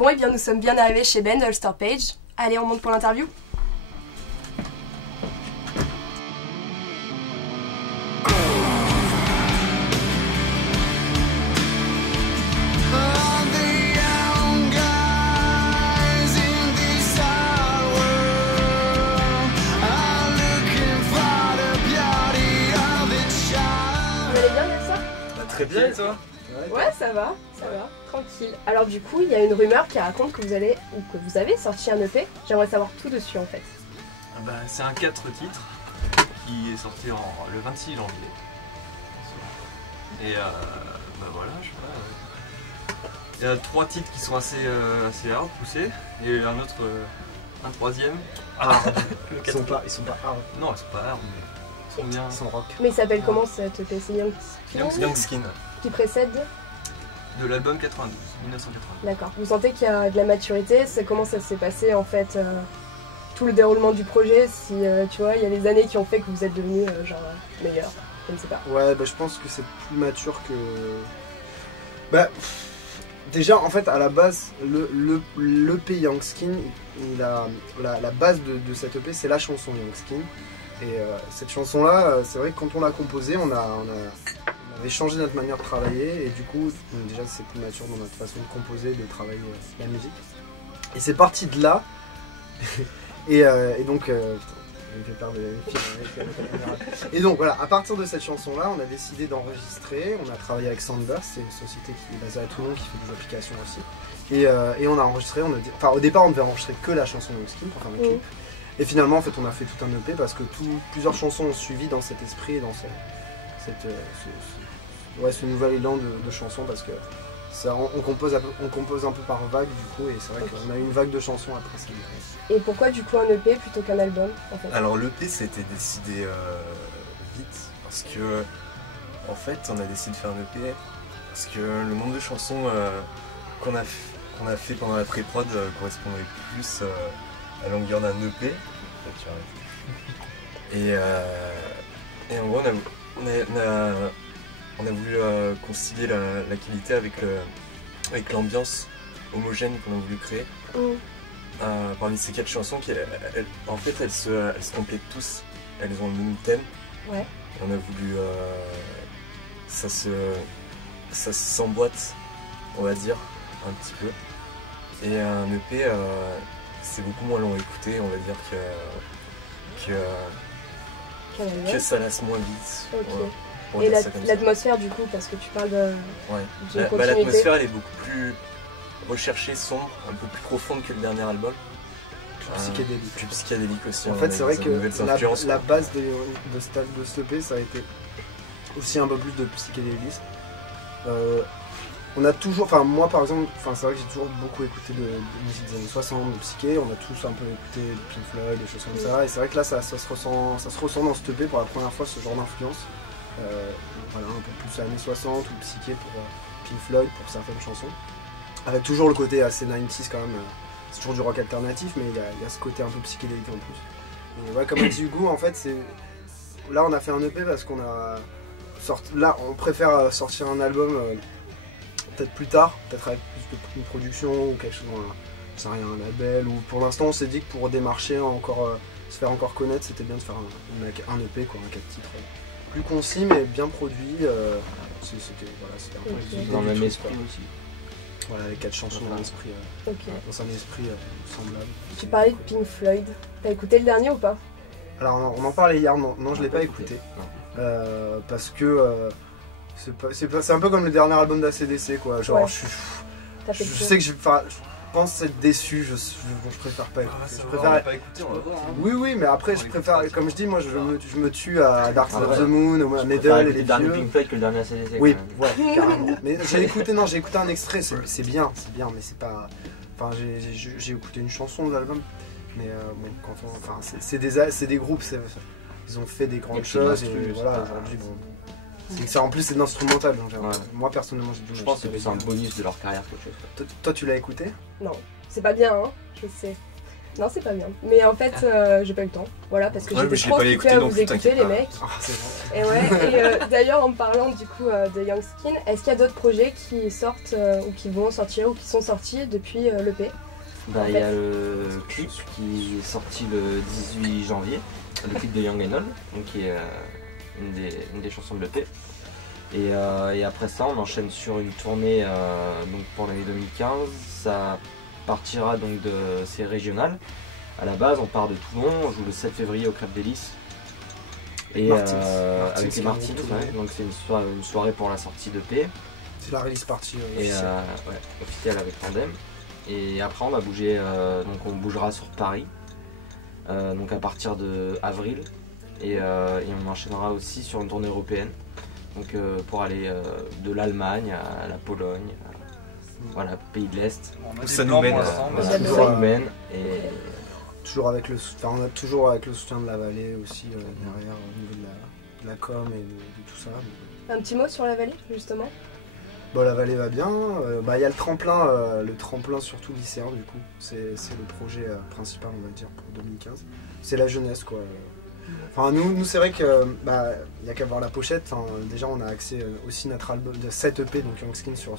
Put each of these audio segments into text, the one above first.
Bon, et bien nous sommes bien arrivés chez Ben de Holster Page. Allez, on monte pour l'interview. Très bien et toi? Ouais, ça va, tranquille. Alors du coup, il y a une rumeur qui raconte que vous allez, ou que vous avez sorti un EP. J'aimerais savoir tout dessus en fait. C'est un 4 titres qui est sorti le 26 janvier. Et voilà, je sais pas. Il y a 3 titres qui sont assez hard, poussés, et un troisième. Ils sont pas hard. Non, ils sont pas hard, mais ils sont bien. Ils sont rock. Mais il s'appelle comment cet EP? C'est Young Skin. Qui précède de l'album 92, 1992. D'accord. Vous sentez qu'il y a de la maturité? Comment ça s'est passé en fait tout le déroulement du projet? Si tu vois, il y a les années qui ont fait que vous êtes devenu meilleur. Je ne sais pas. Ouais, je pense que c'est plus mature que. Déjà, en fait, à la base, l'EP Young Skin, la base de cette EP, c'est la chanson Young Skin. Et cette chanson-là, c'est vrai que quand on l'a composée, on avait changé notre manière de travailler. Et du coup, déjà, c'est plus mature dans notre façon de composer, de travailler la musique. Et c'est parti de là. et donc, putain, je me fais perdre les films. Et donc, voilà, à partir de cette chanson-là, on a décidé d'enregistrer. On a travaillé avec Sandburst, c'est une société qui est basée à Toulon, qui fait des applications aussi. Et on a enregistré, au départ, on devait enregistrer que la chanson Young Skin pour faire le clip. Et finalement, en fait, on a fait tout un EP parce que plusieurs chansons ont suivi dans cet esprit et dans ce nouvel élan de chansons, parce que on compose un peu par vague du coup, et c'est vrai qu'on a eu une vague de chansons après ça. Et pourquoi du coup un EP plutôt qu'un album en fait? Alors l'EP, c'était décidé vite parce que en fait on a décidé de faire un EP parce que le nombre de chansons qu'on a fait pendant la pré-prod correspondait plus à la longueur d'un EP. Et en gros on a voulu concilier la qualité avec l'ambiance homogène qu'on a voulu créer. Parmi ces 4 chansons, en fait elles se complètent tous, elles ont le même thème. Ouais. On a voulu ça s'emboîte, on va dire, un petit peu. Et un EP, c'est beaucoup moins long à écouter, on va dire que ça lasse moins vite. Okay. Et l'atmosphère du coup, parce que tu parles de... Ouais. L'atmosphère elle est beaucoup plus recherchée, sombre, un peu plus profonde que le dernier album. Plus psychédélique aussi. En fait, c'est vrai que la base de cet EP, ça a été aussi un peu plus de psychédélisme. On a toujours, moi par exemple, c'est vrai que j'ai toujours beaucoup écouté de musique des années 60, de psyché, on a tous un peu écouté de Pink Floyd, des choses comme ça, et c'est vrai que là ça se ressent dans ce EP pour la première fois, ce genre d'influence. Voilà, un peu plus années 60 ou psyché pour Pink Floyd pour certaines chansons, avec toujours le côté assez 90s quand même, c'est toujours du rock alternatif, mais il y a ce côté un peu psychédélique en plus. Et ouais, comme a dit Hugo, en fait, là on a fait un EP parce qu'on a là on préfère sortir un album peut-être plus tard, peut-être avec plus de production ou quelque chose, je sais rien, un label, ou pour l'instant on s'est dit que pour démarcher encore, se faire encore connaître, c'était bien de faire un EP, quoi, un 4 titres plus concis mais bien produit, c'était un peu dans le même esprit aussi. Voilà, les 4 chansons dans l'esprit, dans un esprit semblable. Tu parlais de Pink Floyd, t'as écouté le dernier ou pas? Alors on en parlait hier, non je l'ai pas écouté, parce que c'est un peu comme le dernier album d'ACDC quoi, genre je sais que je pense être déçu, je préfère pas écouter. Je préfère pas écouter, on va voir. Oui, mais après je préfère, comme je dis, moi je me tue à Dark Side of the Moon, à Metal et les le dernier vieux. Pink Floyd que le dernier ACDC. Oui, ouais, carrément. Mais j'ai écouté un extrait, c'est bien, mais c'est pas... j'ai écouté une chanson de l'album, mais bon, c'est des groupes, ils ont fait des grandes choses, et voilà, aujourd'hui, bon... En plus c'est de l'instrumental, donc moi personnellement j'ai du mal. Je pense que c'est un bonus de leur carrière quelque chose. Toi tu l'as écouté? Non, c'est pas bien, hein, je sais. Non, c'est pas bien. Mais en fait, j'ai pas eu le temps. Voilà, parce que Ouais, mais j'étais je l'ai trop pas occupée écouté à non vous plus, écouter, t'inquiète les pas. mecs. Ah, c'est bon. Et ouais, et d'ailleurs, en parlant du coup de Young Skin, est-ce qu'il y a d'autres projets qui sortent ou qui vont sortir ou qui sont sortis depuis l'EP? Bah, il y a le clip qui est sorti le 18 janvier, le clip de Young and Old, donc qui est une des chansons de l'EP. Et après ça, on enchaîne sur une tournée donc pour l'année 2015. Ça partira donc c'est régional. À la base, on part de Toulon, on joue le 7 février au Crêpes d'Hélice. Et avec les Martins, ouais, donc c'est une soirée pour la sortie d'EP. C'est la release party Et officielle. ouais, officielle avec Tandem. Et après on va bouger, donc on bougera sur Paris, donc à partir de avril, et on enchaînera aussi sur une tournée européenne, donc pour aller de l'Allemagne à la Pologne, voilà, pays de l'Est. On a Ça des nous plans mène, pour l'instant, mais ça c'est nous toujours, Ça nous mène, et Toujours avec le, on a toujours avec le soutien de la vallée aussi derrière au niveau de la com et de tout ça. Un petit mot sur la vallée, justement. Bon, la vallée va bien. Il y a le tremplin surtout lycéen du coup. C'est le projet principal, on va dire, pour 2015. C'est la jeunesse quoi. Enfin nous c'est vrai que il y a qu'à voir la pochette. Enfin, déjà on a accès aussi notre album de 7 EP donc Young Skin sur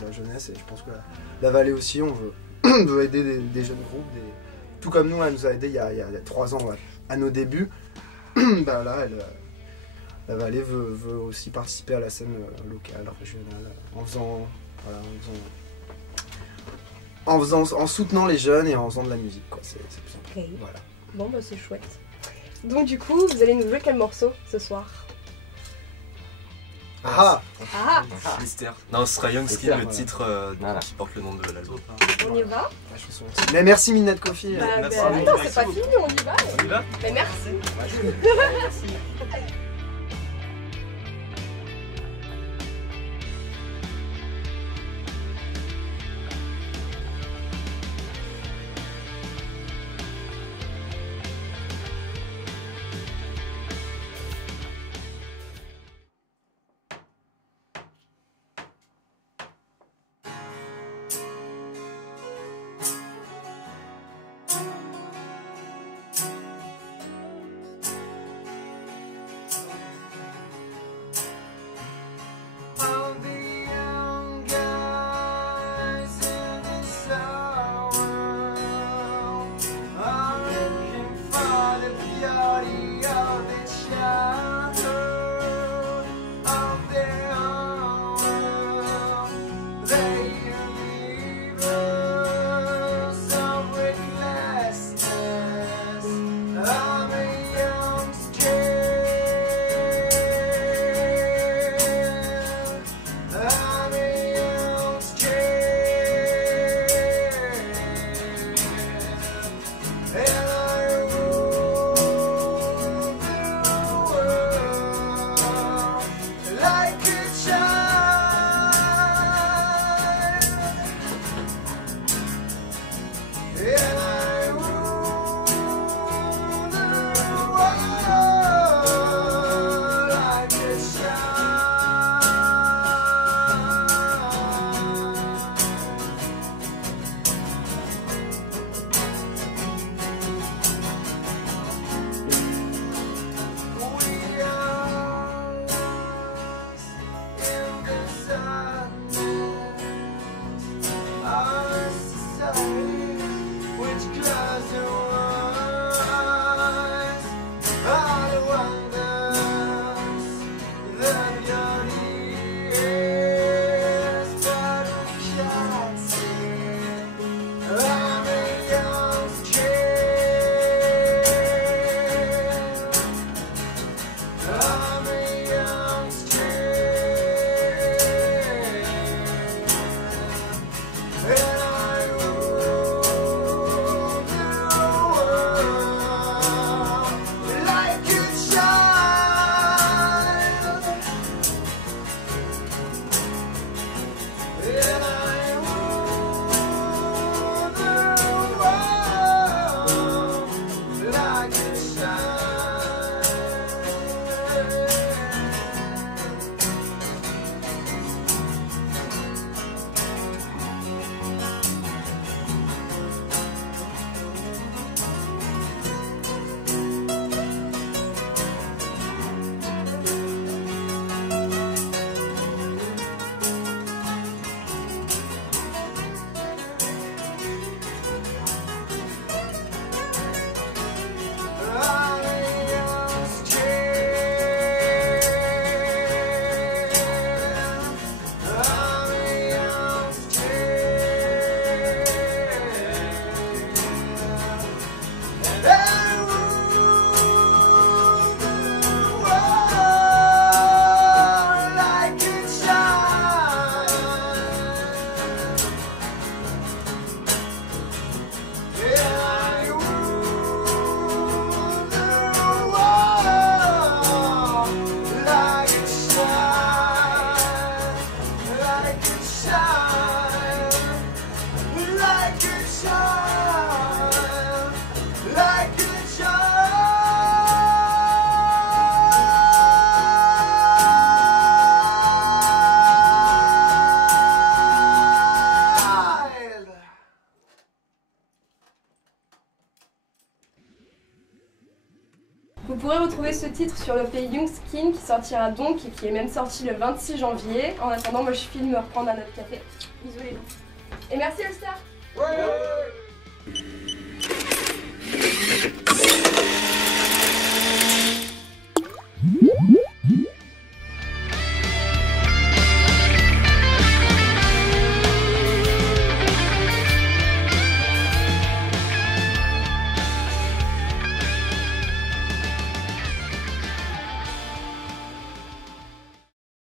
la jeunesse et je pense que la vallée aussi on veut aider des jeunes groupes. Tout comme nous, elle nous a aidé il y a 3 ans à nos débuts. Là, la vallée veut aussi participer à la scène locale, régionale, en soutenant les jeunes et en faisant de la musique. Quoi. C'est plus simple. Ok. Voilà. Bon, bah c'est chouette. Donc du coup, vous allez nous jouer quel morceau ce soir? Ah Ah, Mystère. Non, ce sera Young Skin, Mystère, le voilà. titre Voilà. qui porte le nom de l'album. on y va? la chanson aussi. Mais merci Midnight Coffee. Bah, merci. attends, Merci c'est pas beaucoup. fini, on y va. On y va? Mais merci. Vous pourrez retrouver ce titre sur le play Young Skin qui sortira donc et qui est même sorti le 26 janvier. En attendant, moi je file me reprendre un autre café. Bisous les gens. Et merci All Star. Ouais.